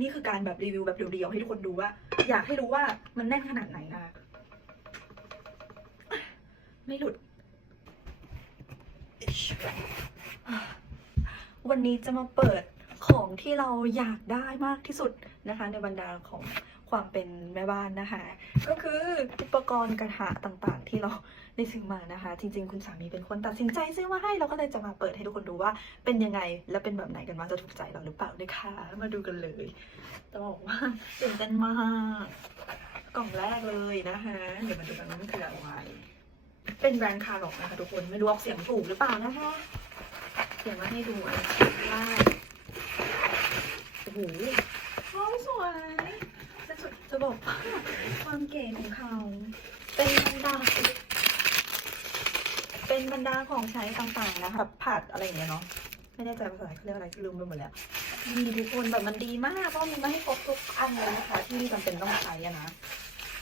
นี่คือการแบบรีวิวแบบเดียวๆให้ทุกคนดูว่า อยากให้รู้ว่ามันแน่นขนาดไหนนะไม่หลุด วันนี้จะมาเปิดของที่เราอยากได้มากที่สุดนะคะ ในบรรดาของ ความเป็นแม่บ้านนะคะ ก็คืออุปกรณ์กระทะต่างๆ ที่เราได้ซื้อมานะคะ จริง ๆ คุณสามีเป็นคนตัดสินใจซื้อมาให้เราก็เลยจะมาเปิดให้ทุกคนดูว่าเป็นยังไงและเป็นแบบไหนกันมาจะถูกใจเราหรือเปล่านะคะมาดูกันเลยจะบอกว่าตื่นเต้นมากกล่องแรกเลยนะคะ เดี๋ยวมาดูกันว่ามันคืออะไรเป็นแบรนด์คาร์ลอกนะคะทุกคนไม่รู้ออกเสียงถูกหรือเปล่านะคะเขียนมาให้ดูอันแรกโอ้โหว้าสวย บอกว่าความเก๋ของเขา เป็นบรรดา เป็นบรรดาของใช้ต่างๆนะคะผัดอะไรอย่างเงี้ยเนาะไม่แน่ใจภาษาไทยเขาเรียกอะไรลืมไปหมดแล้วดีทุกคนแบบมันดีมากเพราะมันมาให้ครบทุกอันเลยนะคะ ที่จำเป็นต้องใช้อะนะ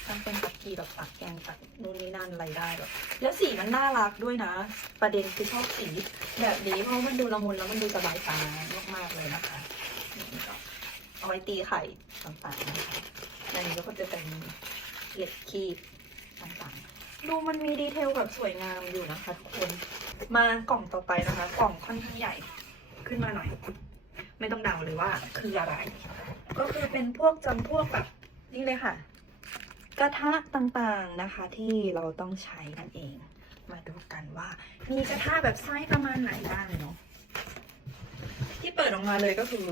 จำเป็นตักกีแบบตักแกงตักนู่นนี่นั่นอะไรได้แบบแล้วสีมันน่ารักด้วยนะ ประเด็นคือชอบสีแบบนี้เพราะมันดูละมุนแล้วมันดูสบายตามากๆเลยนะคะเอาไว้ตีไข่ต่างๆนะคะ อันนี้ก็จะเป็นเหล็กคีบต่างๆ ดูมันมีดีเทลแบบสวยงามอยู่นะคะทุกคน มากล่องต่อไปนะคะ กล่องค่อนข้างใหญ่ขึ้นมาหน่อย ไม่ต้องเดาเลยว่าคืออะไร ก็คือเป็นพวกจำพวกแบบนี่เลยค่ะ กระทะต่างๆนะคะที่เราต้องใช้นั่นเอง มาดูกันว่า มีกระทะแบบไซส์ประมาณไหนบ้างเนาะที่เปิดออกมาเลยก็คือ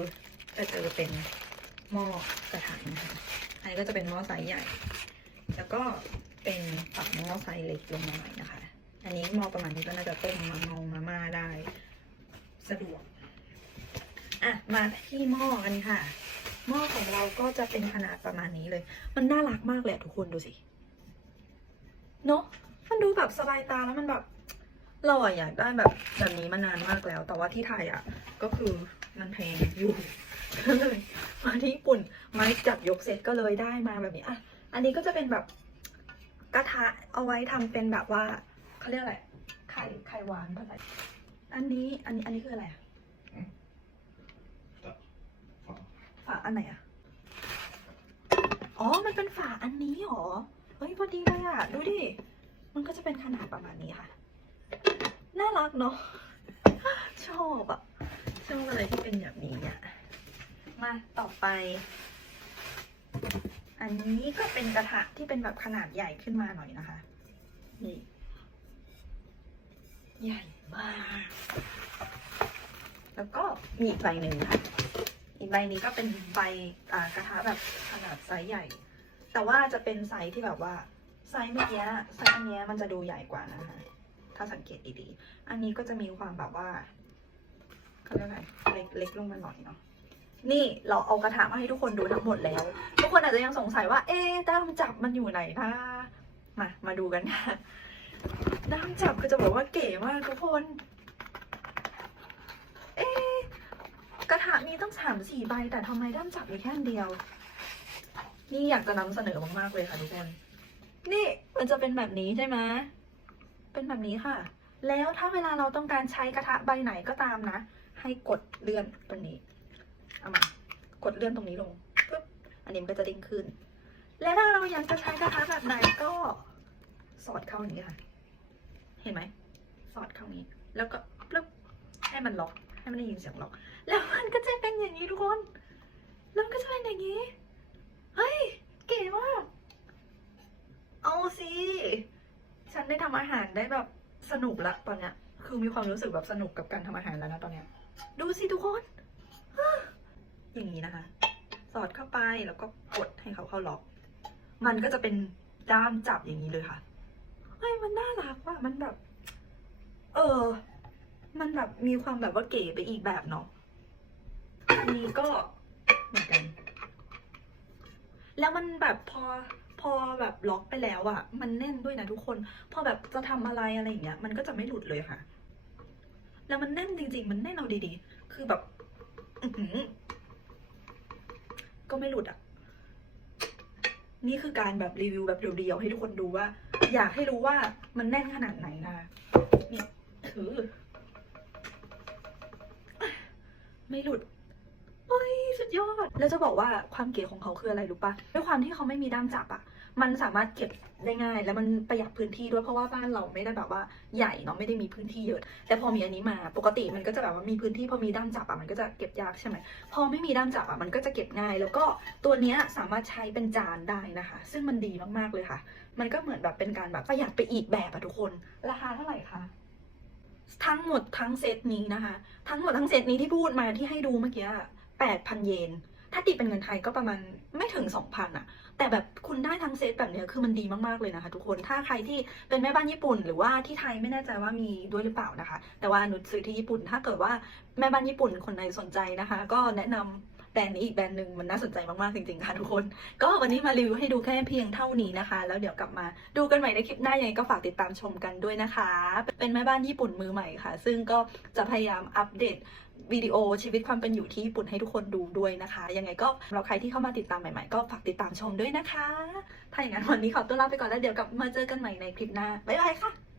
จะเจอเป็นหม้อกระถางนะคะ อันนี้ก็จะเป็นหม้อไซส์ใหญ่ แล้วก็เป็นฝักหม้อไซส์เล็กลงมาหน่อยนะคะ อันนี้หม้อประมาณนี้ก็น่าจะต้มมามองมาม่าได้ สะดวก อะ มาที่หม้อกันค่ะ หม้อของเราก็จะเป็นขนาดประมาณนี้เลย มันน่ารักมากเลยอะทุกคนดูสิ เนอะมันดูแบบสบายตาแล้วมันแบบเราออยากได้แบบแบบนี้มานานมากแล้ว แต่ว่าที่ไทยอะก็คือ มันแพงอยู่ก็เลยมาที่ญี่ปุ่นมาจับยกเสร็จก็เลยได้มาแบบนี้อะอันนี้ก็จะเป็นแบบกระทะเอาไว้ทำเป็นแบบว่าเขาเรียกอะไรไข่ไข่หวานเท่าไหร่อันนี้อันนี้อันนี้คืออะไรอะฝาฝาอันไหนอะอ๋อ มันเป็นฝาอันนี้หรอ เฮ้ยพอดีเลยอะดูดิ มันก็จะเป็นขนาดประมาณนี้ค่ะ น่ารักเนาะ ชอบอะ ชอบอะไรที่เป็นแบบนี้อะมาต่อไป อันนี้ก็เป็นกระทะที่เป็นแบบขนาดใหญ่ขึ้นมาหน่อยนะคะนี่ใหญ่มาก แล้วก็มีใบหนึ่งค่ะ อีกใบนี้ก็เป็นใบกระทะแบบขนาดไซส์ใหญ่ แต่ว่าจะเป็นไซส์ที่แบบว่าไซส์เมื่อกี้ไซส์อันนี้มันจะดูใหญ่กว่านะคะ ถ้าสังเกตดีๆ อันนี้ก็จะมีความแบบว่า เขาเรียกไรเล็กเล็กลงมาหน่อยเนาะนี่เราเอากระถางมาให้ทุกคนดูทั้งหมดแล้ว ทุกคนอาจจะยังสงสัยว่า เอ๊ะด้ามจับมันอยู่ไหนนะมามาดูกันค่ะด้ามจับก็จะบอกว่าเก๋มากทุกคน เอ๊ะกระถางมีตั้งสามสี่ใบแต่ทำไมด้ามจับมีแค่เดียว นี่อยากจะนำเสนอมากๆเลยค่ะทุกคน นี่มันจะเป็นแบบนี้ใช่ไหมเป็นแบบนี้ค่ะ แล้วถ้าเวลาเราต้องการใช้กระทะใบไหนก็ตามนะ ให้กดเลื่อนตรงนี้ เอามากดเลื่อนตรงนี้ลงปึ๊บอันนี้มันก็จะเด้งขึ้น และถ้าเราอยากจะใช้กระทะแบบไหนก็สอดเข้าอย่างนี้ค่ะ เห็นไหม สอดเข้านี้ แล้วก็ปึ๊บให้มันล็อก ให้มันได้ยินเสียงล็อก แล้วมันก็จะเป็นอย่างนี้ทุกคน แล้วมันก็จะเป็นอย่างนี้ เฮ้ย เก๋มาก เอาสิ ฉันได้ทำอาหารได้แบบ สนุกละตอนเนี้ย คือมีความรู้สึกแบบสนุกกับการทำอาหารแล้วนะตอนเนี้ย ดูสิทุกคนอย่างนี้นะคะ สอดเข้าไปแล้วก็กดให้เขาเข้าล็อก มันก็จะเป็นด้ามจับอย่างนี้เลยค่ะเฮ้ยมันน่ารักว่ะมันแบบ เออ มันแบบมีความแบบว่าเก๋ไปอีกแบบเนาะอันนี้ก็เหมือนกัน แล้วมันแบบพอ พอแบบล็อกไปแล้วอะ่ะ มันแน่นด้วยนะทุกคน พอแบบจะทำอะไรอะไรอย่างเงี้ย มันก็จะไม่หลุดเลยค่ะ แล้วมันแน่นจริง ๆ มันแน่นเอาดีๆ คือแบบก็ไม่หลุดอะ นี่คือการแบบรีวิวแบบเดียวๆให้ทุกคนดูว่า อยากให้รู้ว่ามันแน่นขนาดไหนนะคะเนี่ยถือ ไม่หลุด เฮ้ยสุดยอด แล้วจะบอกว่าความเก๋ของเขาคืออะไรรู้ปะด้วยความที่เขาไม่มีด้ามจับอะมันสามารถเก็บได้ง่าย แล้วมันประหยัดพื้นที่ด้วยเพราะว่าบ้านเราไม่ได้แบบว่าใหญ่เนาะไม่ได้มีพื้นที่เยอะ แต่พอมีอันนี้มาปกติมันก็จะแบบว่ามีพื้นที่พอมีด้ามจับอะมันก็จะเก็บยากใช่ไหมพอไม่มีด้ามจับอะมันก็จะเก็บง่าย แล้วก็ตัวเนี้ยสามารถใช้เป็นจานได้นะคะ ซึ่งมันดีมากๆเลยค่ะ มันก็เหมือนแบบเป็นการแบบประหยัดไปอีกแบบอะทุกคน ราคาเท่าไหร่คะทั้งหมดทั้งเซตนี้นะคะ ทั้งหมดทั้งเซตนี้ที่พูดมาที่ให้ดูเมื่อกี้ แปดพันเยน ถ้าตีเป็นเงินไทยก็ประมาณไม่ถึงสองพันอะแต่แบบคุณได้ทั้งเซตแบบเนี้ยคือมันดีมาก ๆ เลยนะคะทุกคน ถ้าใครที่เป็นแม่บ้านญี่ปุ่น หรือว่าที่ไทยไม่แน่ใจว่ามีด้วยหรือเปล่านะคะ แต่ว่าหนูซื้อที่ญี่ปุ่น ถ้าเกิดว่าแม่บ้านญี่ปุ่นคนไหนสนใจนะคะ ก็แนะนำ แบรนด์นี้อีกแบรนด์หนึ่งมันน่าสนใจมากๆจริงๆค่ะทุกคน ก็วันนี้มารีวิวให้ดูแค่เพียงเท่านี้นะคะ แล้วเดี๋ยวกลับมาดูกันใหม่ในคลิปหน้ายังไงก็ฝากติดตามชมกันด้วยนะคะ เป็นแม่บ้านญี่ปุ่นมือใหม่ค่ะ ซึ่งก็จะพยายามอัปเดตวิดีโอชีวิตความเป็นอยู่ที่ญี่ปุ่นให้ทุกคนดูด้วยนะคะ ยังไงก็เราใครที่เข้ามาติดตามใหม่ๆ ก็ฝากติดตามชมด้วยนะคะ ถ้าอย่างนั้นวันนี้ขอตัวลาไปก่อนแล้วเดี๋ยวกลับมาเจอกันใหม่ในคลิปหน้าบ๊ายบายค่ะ